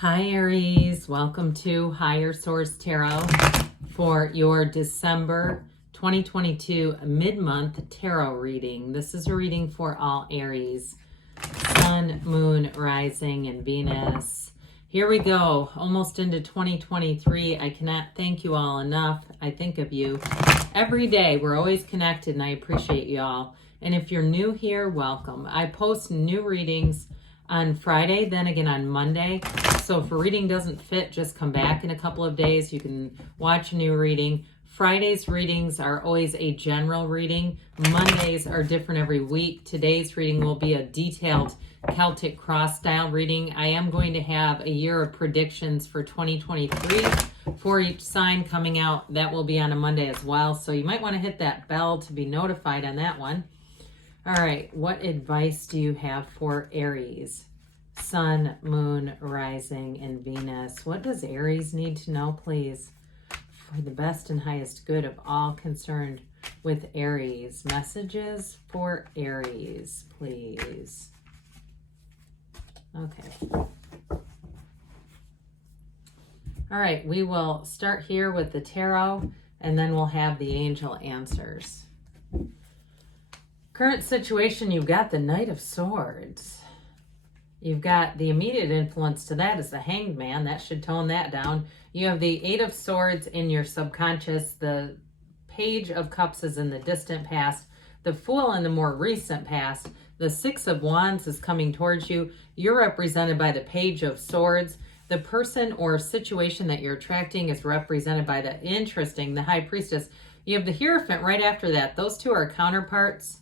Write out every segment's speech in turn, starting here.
Hi Aries, welcome to Higher Source Tarot for your December 2022 mid-month tarot reading. This is a reading for all Aries, Sun, Moon, Rising, and Venus. Here we go, almost into 2023. I cannot thank you all enough. I think of you every day. We're always connected and I appreciate you all. And if you're new here, welcome. I post new readings on Friday, then again on Monday. So if a reading doesn't fit, just come back in a couple of days. You can watch a new reading. Friday's readings are always a general reading. Mondays are different every week. Today's reading will be a detailed Celtic cross style reading. I am going to have a year of predictions for 2023 for each sign coming out. That will be on a Monday as well. So you might want to hit that bell to be notified on that one. All right, what advice do you have for Aries? Sun, Moon, Rising, and Venus. What does Aries need to know, please? For the best and highest good of all concerned with Aries. Messages for Aries, please. Okay. All right, we will start here with the tarot, and then we'll have the angel answers. Current situation, you've got the Knight of Swords. You've got the immediate influence to that is the Hanged Man. That should tone that down. You have the Eight of Swords in your subconscious. The Page of Cups is in the distant past. The Fool in the more recent past. The Six of Wands is coming towards you. You're represented by the Page of Swords. The person or situation that you're attracting is represented by the High Priestess. You have the Hierophant right after that. Those two are counterparts.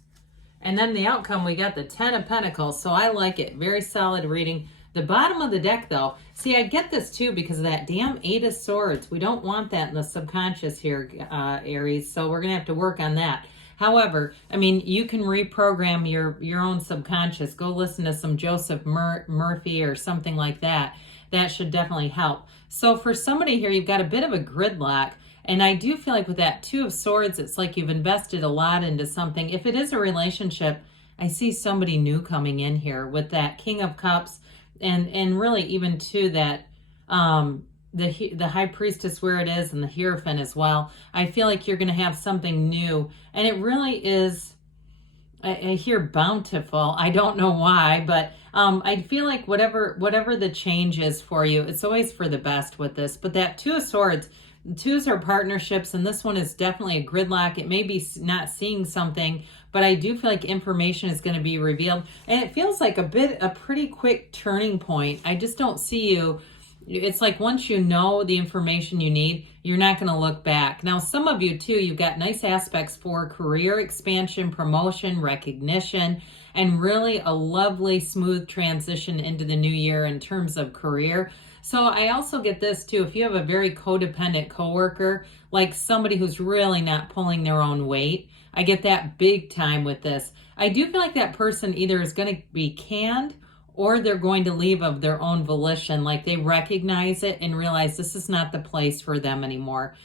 And then the outcome, we got the Ten of Pentacles. So I like it. Very solid reading. The bottom of the deck, though, see, I get this too because of that damn Eight of Swords. We don't want that in the subconscious here, Aries. So we're going to have to work on that. However, I mean, you can reprogram your own subconscious. Go listen to some Joseph Murphy or something like that. That should definitely help. So for somebody here, you've got a bit of a gridlock. And I do feel like with that Two of Swords, it's like you've invested a lot into something. If it is a relationship, I see somebody new coming in here with that King of Cups and really even to that the High Priestess where it is and the Hierophant as well. I feel like you're going to have something new. And it really is, I hear bountiful. I don't know why, but I feel like whatever the change is for you, it's always for the best with this. But that Two of Swords, twos are partnerships, and this one is definitely a gridlock. It may be not seeing something, but I do feel like information is going to be revealed. And it feels like a pretty quick turning point. I just don't see you. It's like once you know the information you need, you're not going to look back. Now, some of you, too, you've got nice aspects for career expansion, promotion, recognition, and really a lovely, smooth transition into the new year in terms of career. So I also get this too, if you have a very codependent coworker, like somebody who's really not pulling their own weight, I get that big time with this. I do feel like that person either is going to be canned or they're going to leave of their own volition, like they recognize it and realize this is not the place for them anymore.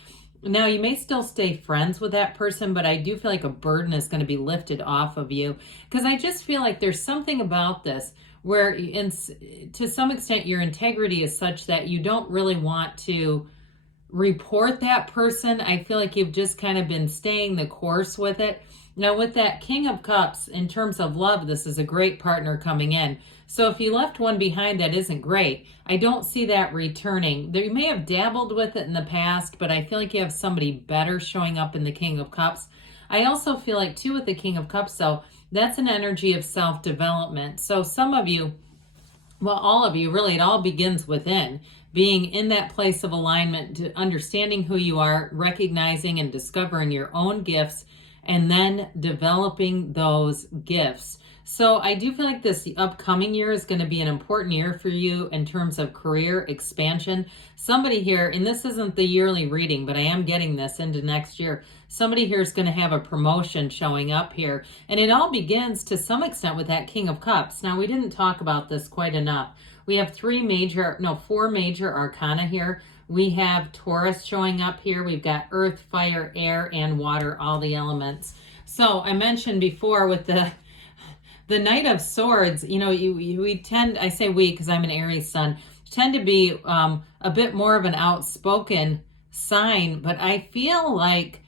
Now, you may still stay friends with that person, but I do feel like a burden is going to be lifted off of you because I just feel like there's something about this where to some extent your integrity is such that you don't really want to report that person. I feel like you've just kind of been staying the course with it. Now with that King of Cups, in terms of love, this is a great partner coming in. So if you left one behind that isn't great, I don't see that returning. You may have dabbled with it in the past, but I feel like you have somebody better showing up in the King of Cups. I also feel like too with the King of Cups, though, that's an energy of self-development. So some of you, well, all of you, really, it all begins within. Being in that place of alignment, to understanding who you are, recognizing and discovering your own gifts, and then developing those gifts. So I do feel like this upcoming year is going to be an important year for you in terms of career expansion. Somebody here, and this isn't the yearly reading, but I am getting this into next year. Somebody here is going to have a promotion showing up here. And it all begins to some extent with that King of Cups. Now, we didn't talk about this quite enough. We have four major arcana here. We have Taurus showing up here. We've got earth, fire, air, and water, all the elements. So I mentioned before with the Knight of Swords, you know, we tend, I say we because I'm an Aries sun, tend to be a bit more of an outspoken sign, but I feel like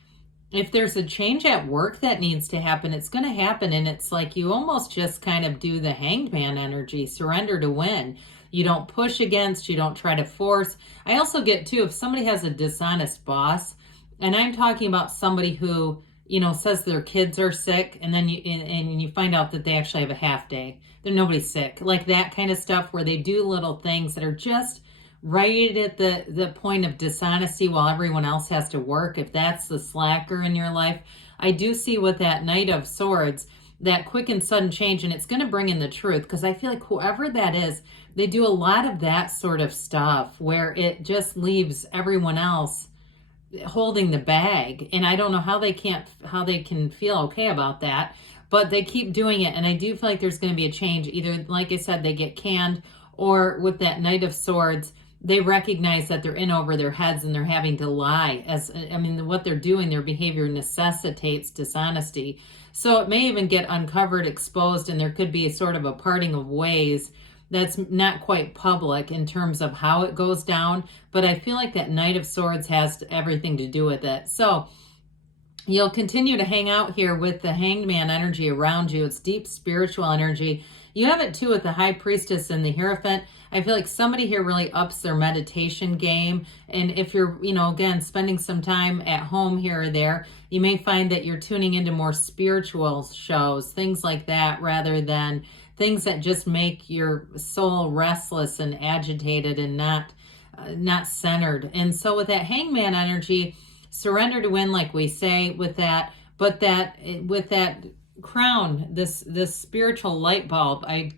if there's a change at work that needs to happen, it's going to happen. And it's like you almost just kind of do the hanged man energy, surrender to win. You don't push against, you don't try to force. I also get too, if somebody has a dishonest boss, and I'm talking about somebody who, says their kids are sick, and then you find out that they actually have a half day. They're nobody's sick. Like that kind of stuff where they do little things that are just right at the point of dishonesty while everyone else has to work. If that's the slacker in your life, I do see with that Knight of Swords, that quick and sudden change, and it's going to bring in the truth, because I feel like whoever that is, they do a lot of that sort of stuff where it just leaves everyone else holding the bag. And I don't know how they can feel okay about that, but they keep doing it. And I do feel like there's going to be a change. Either, like I said, they get canned, or with that Knight of Swords, they recognize that they're in over their heads and they're having to lie. What they're doing, their behavior necessitates dishonesty. So it may even get uncovered, exposed, and there could be a sort of a parting of ways that's not quite public in terms of how it goes down. But I feel like that Knight of Swords has everything to do with it. So you'll continue to hang out here with the Hanged Man energy around you. It's deep spiritual energy. You have it too with the High Priestess and the Hierophant. I feel like somebody here really ups their meditation game. And if you're, again, spending some time at home here or there, you may find that you're tuning into more spiritual shows, things like that, rather than things that just make your soul restless and agitated and not centered. And so with that Hangman energy, surrender to win, like we say with that, but with that crown, this spiritual light bulb, I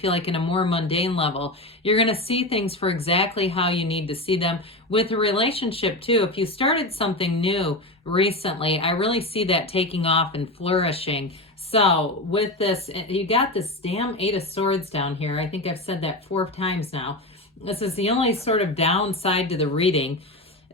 feel like in a more mundane level, you're going to see things for exactly how you need to see them. With a relationship too, if you started something new recently, I really see that taking off and flourishing. So with this, you got this damn Eight of Swords down here. I think I've said that 4 times now. This is the only sort of downside to the reading.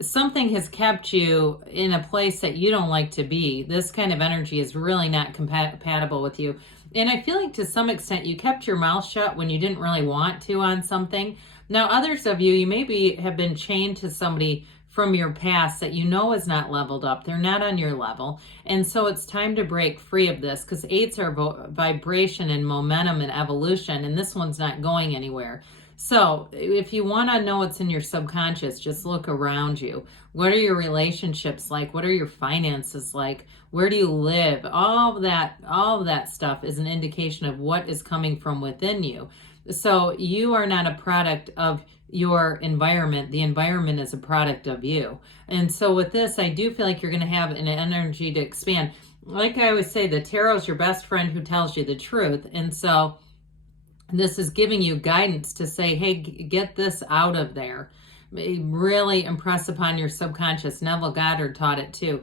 Something has kept you in a place that you don't like to be. This kind of energy is really not compatible with you. And I feel like to some extent you kept your mouth shut when you didn't really want to on something. Now, others of you maybe have been chained to somebody from your past that is not leveled up. They're not on your level. And so it's time to break free of this, because 8s are vibration and momentum and evolution, and this one's not going anywhere. So if you want to know what's in your subconscious, just look around you. What are your relationships like? What are your finances like? Where do you live? All of that stuff is an indication of what is coming from within you. So you are not a product of your environment. The environment is a product of you. And so with this, I do feel like you're going to have an energy to expand. Like I always say, the tarot is your best friend who tells you the truth. And so this is giving you guidance to say, hey, get this out of there. Really impress upon your subconscious. Neville Goddard taught it too.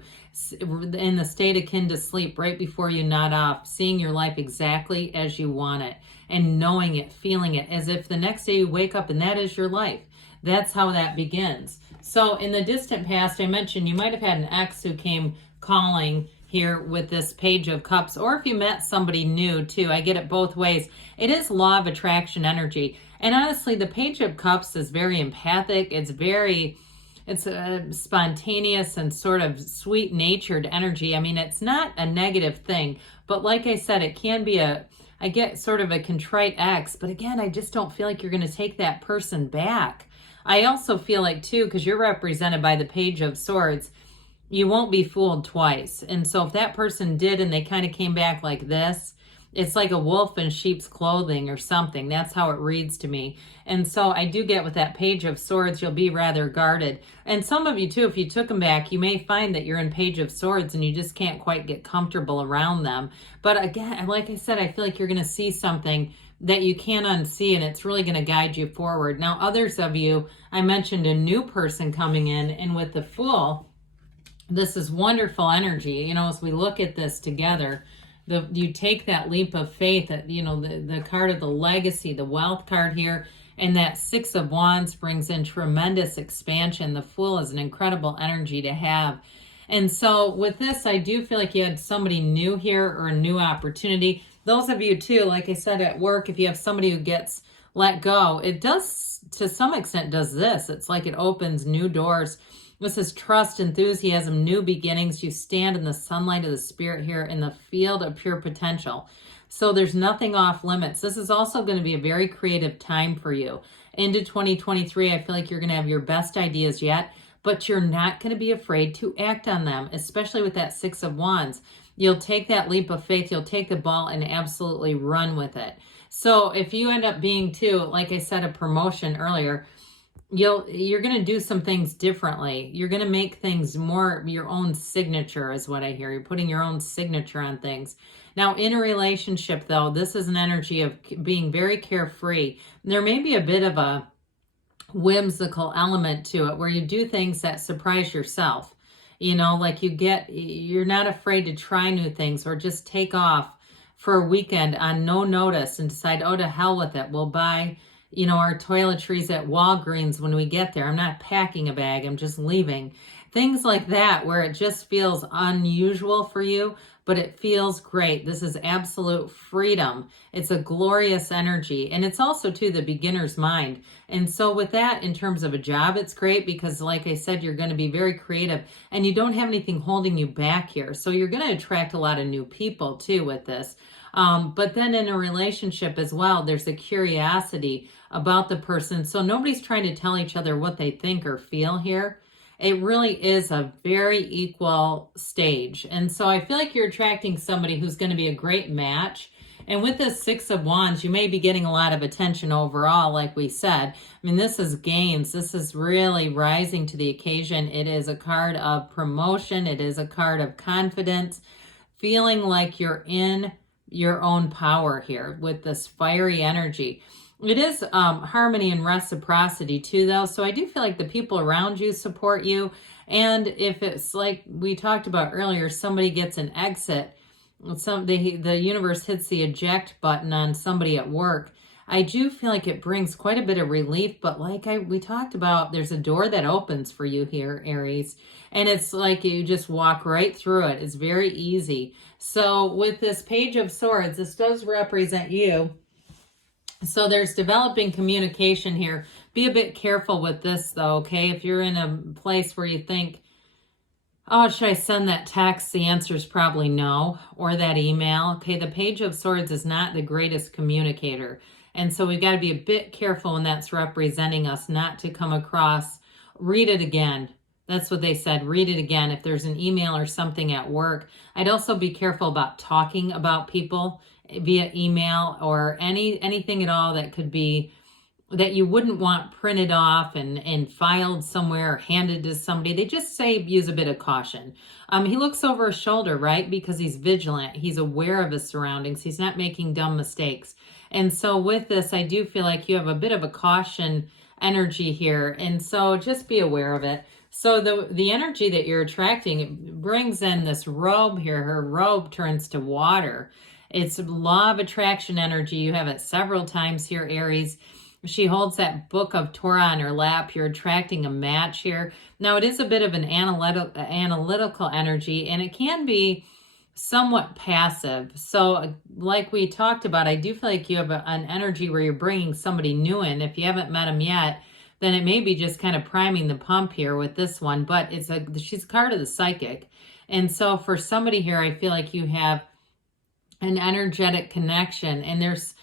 In the state akin to sleep, right before you nod off, seeing your life exactly as you want it and knowing it, feeling it, as if the next day you wake up and that is your life. That's how that begins. So in the distant past, I mentioned you might have had an ex who came calling here with this Page of Cups, or if you met somebody new too. I get it both ways. It is law of attraction energy. And honestly, the Page of Cups is very empathic. It's spontaneous and sort of sweet-natured energy. I mean, it's not a negative thing, but like I said, it can be I get sort of a contrite ex, but again, I just don't feel like you're going to take that person back. I also feel like too, because you're represented by the Page of Swords, you won't be fooled twice. And so if that person did and they kind of came back like this, it's like a wolf in sheep's clothing or something. That's how it reads to me. And so I do get with that Page of Swords, you'll be rather guarded. And some of you too, if you took them back, you may find that you're in Page of Swords and you just can't quite get comfortable around them. But again, like I said, I feel like you're going to see something that you can't unsee, and it's really going to guide you forward. Now, others of you, I mentioned a new person coming in, and with the Fool, this is wonderful energy. As we look at this together, you take that leap of faith, that the card of the legacy, the wealth card here, and that 6 of Wands brings in tremendous expansion. The Fool is an incredible energy to have. And so with this, I do feel like you had somebody new here or a new opportunity. Those of you too, like I said, at work, if you have somebody who gets let go. It does, to some extent, does this. It's like it opens new doors. This is trust, enthusiasm, new beginnings. You stand in the sunlight of the spirit here in the field of pure potential. So there's nothing off limits. This is also going to be a very creative time for you. Into 2023, I feel like you're going to have your best ideas yet, but you're not going to be afraid to act on them, especially with that Six of Wands. You'll take that leap of faith. You'll take the ball and absolutely run with it. So if you end up being, too, like I said, a promotion earlier, you're going to do some things differently. You're going to make things more your own signature is what I hear. You're putting your own signature on things. Now, in a relationship, though, this is an energy of being very carefree. There may be a bit of a whimsical element to it where you do things that surprise yourself. You know, like you're not afraid to try new things or just take off for a weekend on no notice and decide, oh, to hell with it. We'll buy, you know, our toiletries at Walgreens when we get there. I'm not packing a bag. I'm just leaving. Things like that where it just feels unusual for you, but it feels great. This is absolute freedom. It's a glorious energy. And it's also, too, the beginner's mind. And so with that, in terms of a job, it's great because, like I said, you're going to be very creative and you don't have anything holding you back here. So you're going to attract a lot of new people, too, with this. But then in a relationship as well, there's a curiosity about the person. So nobody's trying to tell each other what they think or feel here. It really is a very equal stage. And so I feel like you're attracting somebody who's going to be a great match. And with this Six of Wands, you may be getting a lot of attention overall, like we said. I mean, this is gains. This is really rising to the occasion. It is a card of promotion. It is a card of confidence, feeling like you're in your own power here with this fiery energy. It is harmony and reciprocity too, though. So I do feel like the people around you support you. And if it's like we talked about earlier, somebody gets an exit, the universe hits the eject button on somebody at work, I do feel like it brings quite a bit of relief. But like we talked about, there's a door that opens for you here, Aries. And it's like you just walk right through it. It's very easy. So with this Page of Swords, this does represent you. So there's developing communication here. Be a bit careful with this, though, okay? If you're in a place where you think, oh, should I send that text? The answer is probably no. Or that email. Okay, the Page of Swords is not the greatest communicator. And so we've got to be a bit careful when that's representing us, not to come across, read it again. That's what they said, read it again. If there's an email or something at work, I'd also be careful about talking about people via email or anything at all that could be that you wouldn't want printed off and filed somewhere or handed to somebody. They just say use a bit of caution. He looks over his shoulder, right? Because he's vigilant. He's aware of his surroundings. He's not making dumb mistakes. And so with this, I do feel like you have a bit of a caution energy here. And so just be aware of it. So the energy that you're attracting brings in this robe here. Her robe turns to water. It's law of attraction energy. You have it several times here, Aries. She holds that book of Torah on her lap. You're attracting a match here. Now, it is a bit of an analytical energy, and it can be somewhat passive. So like we talked about, I do feel like you have an energy where you're bringing somebody new in. If you haven't met them yet, then it may be just kind of priming the pump here with this one. But she's a card of the psychic. And so for somebody here, I feel like you have an energetic connection, and there's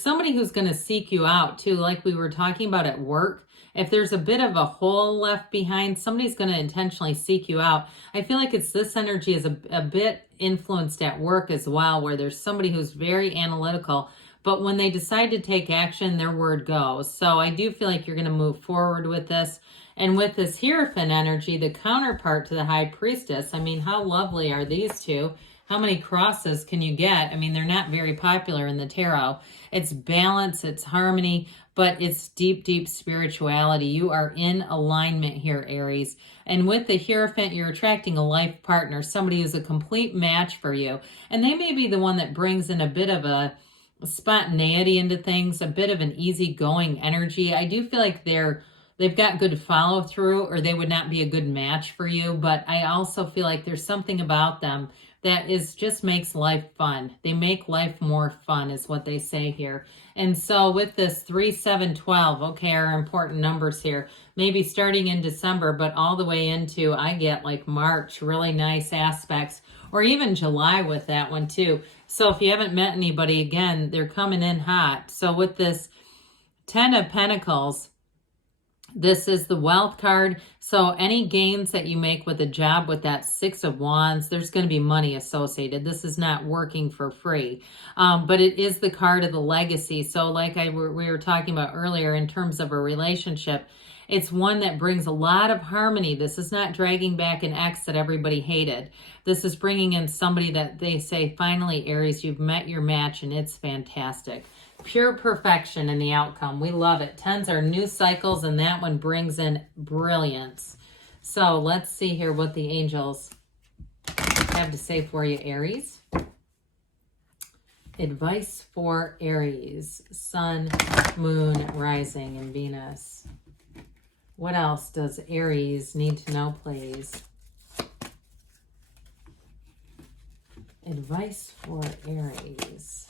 somebody who's going to seek you out too, like we were talking about at work. If there's a bit of a hole left behind, somebody's going to intentionally seek you out. I feel like this energy is a bit influenced at work as well, where there's somebody who's very analytical, but when they decide to take action, their word goes. So I do feel like you're going to move forward with this. And with this Hierophant energy, the counterpart to the High Priestess, I mean, how lovely are these two? How many crosses can you get? I mean, they're not very popular in the tarot. It's balance, it's harmony, but it's deep, deep spirituality. You are in alignment here, Aries. And with the Hierophant, you're attracting a life partner, somebody who's a complete match for you. And they may be the one that brings in a bit of a spontaneity into things, a bit of an easygoing energy. I do feel like they've got good follow through, or they would not be a good match for you. But I also feel like there's something about them that is just makes life fun. They make life more fun is what they say here. And so with this 3, 7, 12, okay, our important numbers here, maybe starting in December, but all the way into, I get like March, really nice aspects, or even July with that one too. So if you haven't met anybody, again, they're coming in hot. So with this 10 of Pentacles, this is the wealth card. So any gains that you make with a job with that 6 of Wands, there's going to be money associated. This is not working for free. But it is the card of the legacy. So like we were talking about earlier in terms of a relationship, it's one that brings a lot of harmony. This is not dragging back an ex that everybody hated. This is bringing in somebody that they say, finally, Aries, you've met your match and it's fantastic. Pure perfection in the outcome. We love it. 10s are new cycles, and that one brings in brilliance. So let's see here what the angels have to say for you, Aries. Advice for Aries. Sun, Moon, Rising, and Venus. What else does Aries need to know, please? Advice for Aries.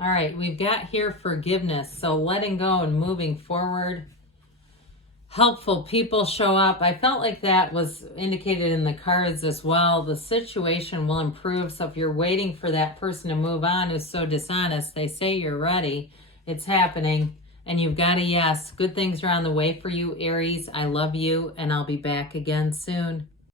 All right, we've got here forgiveness. So letting go and moving forward. Helpful people show up. I felt like that was indicated in the cards as well. The situation will improve. So if you're waiting for that person to move on who's so dishonest, they say you're ready. It's happening. And you've got a yes. Good things are on the way for you, Aries. I love you, and I'll be back again soon.